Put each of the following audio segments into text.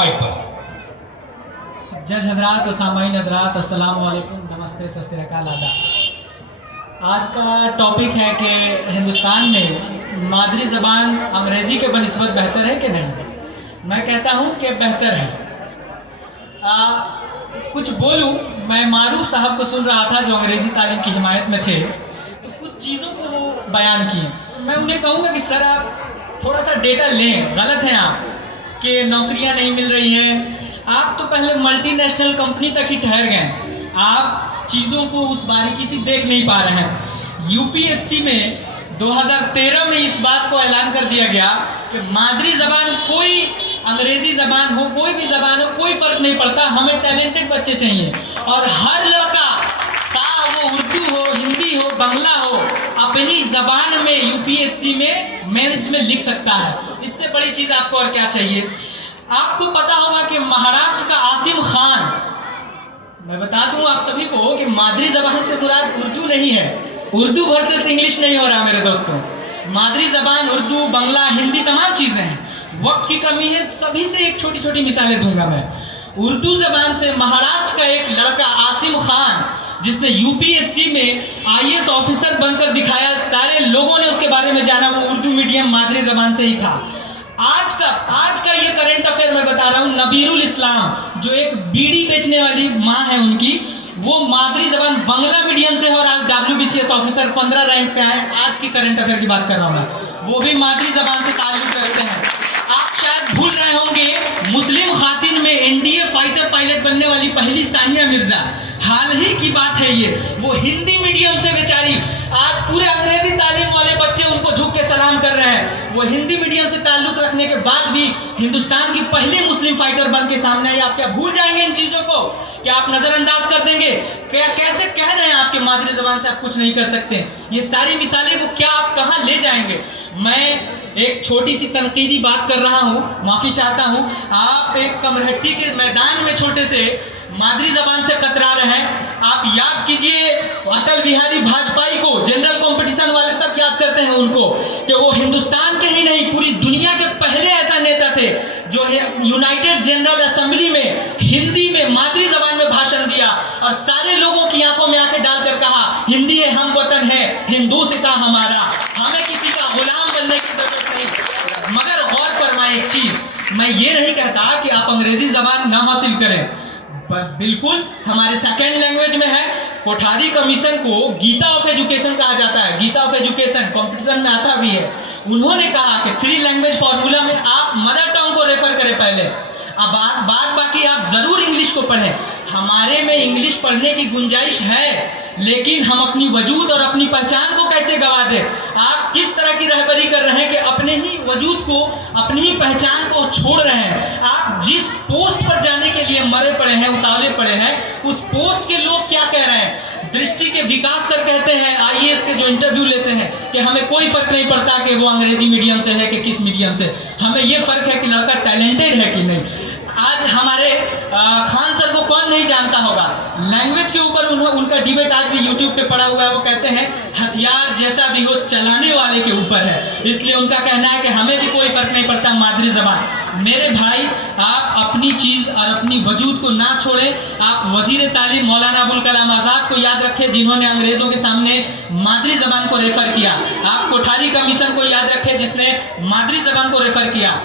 Mic पर। जज हजरात और सामाईन हजरात, अस्सलाम वालेकुम, नमस्ते, सत श्री अकाल, आदाब। आज का टॉपिक है कि हिंदुस्तान में मादरी ज़बान अंग्रेज़ी के बनिस्बत बेहतर है कि नहीं। मैं कहता हूँ कि बेहतर है। कुछ बोलूँ, मैं मारूफ साहब को सुन रहा था जो अंग्रेज़ी तालीम की हिमायत में थे, तो कुछ चीज़ों को वो बयान किए। मैं उन्हें कहूँगा कि सर आप थोड़ा सा डेटा लें, गलत हैं आप कि नौकरियाँ नहीं मिल रही हैं। आप तो पहले मल्टीनेशनल कंपनी तक ही ठहर गए, आप चीज़ों को उस बारीकी से देख नहीं पा रहे हैं। यूपीएससी में 2013 में इस बात को ऐलान कर दिया गया कि मादरी ज़बान, कोई अंग्रेज़ी ज़बान हो, कोई भी ज़बान हो, कोई फ़र्क नहीं पड़ता, हमें टैलेंटेड बच्चे चाहिए। और हर लड़का, वो उर्दू हो, हिंदी हो, बांग्ला हो, अपनी ज़बान में यूपीएससी में मेंस में लिख सकता है। इससे बड़ी चीज़ आपको और क्या चाहिए। आपको पता होगा कि महाराष्ट्र का आसिम खान, मैं बता दूं आप सभी को कि मादरी ज़बान से मुराद उर्दू नहीं है, उर्दू वर्सेस इंग्लिश नहीं हो रहा मेरे दोस्तों। मादरी ज़बान उर्दू, बांग्ला, हिंदी तमाम चीज़ें हैं। वक्त की कमी है, सभी से एक छोटी छोटी मिसालें दूंगा मैं। उर्दू ज़बान से महाराष्ट्र का एक लड़का आसिम खान, जिसने यूपीएससी में आईएएस ऑफिसर बनकर दिखाया, सारे लोगों ने उसके बारे में जाना, वो उर्दू मीडियम मादरी ज़बान से ही था। आज का ये करंट अफेयर मैं बता रहा हूँ, नबीरुल इस्लाम जो एक बीड़ी बेचने वाली माँ है उनकी, वो मादरी ज़बान बांग्ला मीडियम से है और आज WBCS ऑफिसर 15 रैंक पे आए। आज की करंट अफेयर की बात कर रहा हूँ मैं, वो भी मादरी ज़बान से ताल्लुक़ रखते हैं। आप शायद भूल रहे होंगे, मुस्लिम खातिन में एनडीए फाइटर पायलट बनने वाली पहली सानिया मिर्जा, हाल ही की बात है ये, वो हिंदी मीडियम से बेचारी, आज पूरे अंग्रेजी तालीम वाले बच्चे उनको झुक के सलाम कर रहे हैं। वो हिंदी मीडियम से ताल्लुक़ रखने के बाद भी हिंदुस्तान की पहली मुस्लिम फाइटर बन के सामने आई। आप क्या भूल जाएंगे इन चीज़ों को? क्या आप नज़रअंदाज कर देंगे? कैसे कह रहे हैं आपके मादरी ज़बान से आप कुछ नहीं कर सकते? ये सारी मिसालें को क्या आप कहाँ ले जाएंगे? मैं एक छोटी सी तनकीदी बात कर रहा हूँ, माफ़ी चाहता हूँ। आप एक कमरहट्टी के मैदान में छोटे से मादरी ज़बान से कतरा रहे हैं। आप याद कीजिए अटल बिहारी वाजपेयी को, जनरल कंपटीशन वाले सब याद करते हैं उनको, कि वो हिंदुस्तान के ही नहीं पूरी दुनिया के पहले ऐसा नेता थे जो यूनाइटेड जनरल असेंबली में हिंदी में मादरी ज़बान में भाषण दिया और सारे लोगों की आंखों में आंखें डालकर कहा, हिंदी है हम वतन है, हिंदुस्तान हमारा, हमें किसी का गुलाम बनने की जरूरत नहीं। मगर गौर फरमाएं एक चीज़, मैं ये नहीं कहता कि आप अंग्रेज़ी ज़बान ना हासिल करें, बिल्कुल हमारे सेकेंड लैंग्वेज में है। कोठारी कमीशन को गीता ऑफ एजुकेशन कहा जाता है, गीता ऑफ एजुकेशन कॉम्पिटिशन में आता भी है। उन्होंने कहा कि 3 लैंग्वेज फार्मूला में आप मदर टंग को रेफर करें पहले, अब बाद बाकी आप ज़रूर इंग्लिश को पढ़ें। हमारे में इंग्लिश पढ़ने की गुंजाइश है, लेकिन हम अपनी वजूद और अपनी पहचान को कैसे गवा दें? आप किस तरह की रहबरी कर रहे हैं कि अपने ही वजूद को, अपनी ही पहचान को छोड़ रहे हैं। आप जिस पोस्ट पर जाने के लिए मरे पड़े हैं, उतावले पड़े हैं, उस पोस्ट के लोग क्या कह रहे हैं? दृष्टि के विकास सर कहते हैं, आईएएस के जो इंटरव्यू लेते हैं, कि हमें कोई फ़र्क नहीं पड़ता कि वो अंग्रेज़ी मीडियम से है कि किस मीडियम से, हमें ये फ़र्क है कि लड़का टैलेंटेड है कि नहीं। आज हमारे खान सर को कौन नहीं जानता होगा, लैंग्वेज के ऊपर उनका डिबेट आज भी यूट्यूब पे पड़ा हुआ है। वो कहते हैं हथियार जैसा भी हो चलाने वाले के ऊपर है, इसलिए उनका कहना है कि हमें भी कोई फ़र्क नहीं पड़ता मादरी ज़बान। मेरे भाई, आप अपनी चीज़ और अपनी वजूद को ना छोड़ें। आप वज़ीर तालीम मौलाना अबुल कलाम आज़ाद को याद रखें, जिन्होंने अंग्रेज़ों के सामने मादरी ज़बान को रेफ़र किया। आप कोठारी कमीशन को याद रखें, जिसने मादरी ज़बान को रेफ़र किया।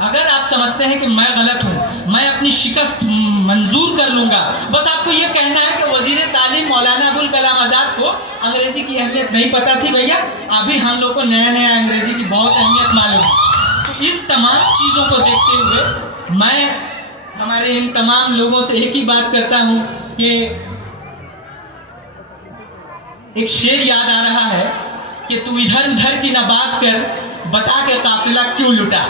अगर आप समझते हैं कि मैं गलत हूँ, मैं अपनी शिकस्त मंजूर कर लूँगा, बस आपको ये कहना है कि वज़ीर तालीम मौलाना अबुल कलाम आज़ाद को अंग्रेज़ी की अहमियत नहीं पता थी भैया, अभी हम लोग को नया नया अंग्रेज़ी की बहुत अहमियत मालूम है। तो इन तमाम चीज़ों को देखते हुए मैं हमारे इन तमाम लोगों से एक ही बात करता हूँ कि एक शेर याद आ रहा है कि तू इधर उधर की न बात कर, बता के काफिला क्यों लुटा।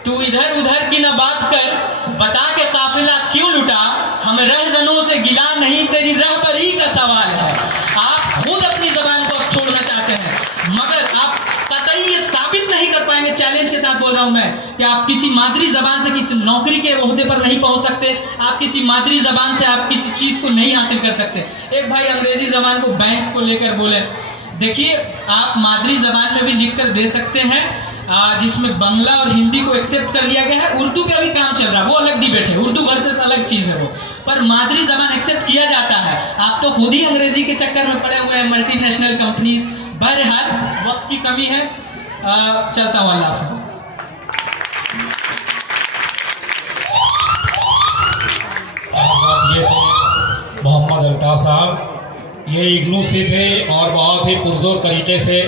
तू इधर उधर की न बात कर, बता के काफिला क्यों लुटा। हमें रहज़नों से गिला नहीं, तेरी रहबरी का सवाल है। आप खुद अपनी ज़बान को अब छोड़ना चाहते हैं, मगर आप कतई ये साबित नहीं कर पाएंगे, चैलेंज के साथ बोल रहा हूँ मैं, कि आप किसी मादरी ज़बान से किसी नौकरी के ओहदे पर नहीं पहुँच सकते। आप किसी मादरी ज़बान से आप किसी चीज़ को नहीं हासिल कर सकते। एक भाई अंग्रेज़ी ज़बान को बैंक को लेकर बोले, देखिए आप मादरी ज़बान में भी लिख कर दे सकते हैं, जिसमें बांग्ला और हिंदी को एक्सेप्ट कर लिया गया है। उर्दू पे अभी काम चल रहा है, वो अलग डिबेट है, उर्दू वर्सेस अलग चीज़ है वो, पर मादरी जबान एक्सेप्ट किया जाता है। आप तो खुद ही अंग्रेजी के चक्कर में पड़े हुए हैं, मल्टीनेशनल कंपनीज। बहरहाल वक्त की कमी है, चलता हूँ, अल्लाह हाफ़िज़। ये थे मोहम्मद अल्ताफ़ साहब, ये इग्नू से थे और बहुत ही पुरजोर तरीके से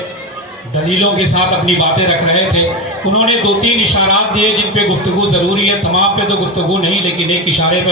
दलीलों के साथ अपनी बातें रख रहे थे। उन्होंने 2-3 इशारात दिए जिन पे गुफ्तगू ज़रूरी है, तमाम पे तो गुफ्तगू नहीं, लेकिन एक इशारे पर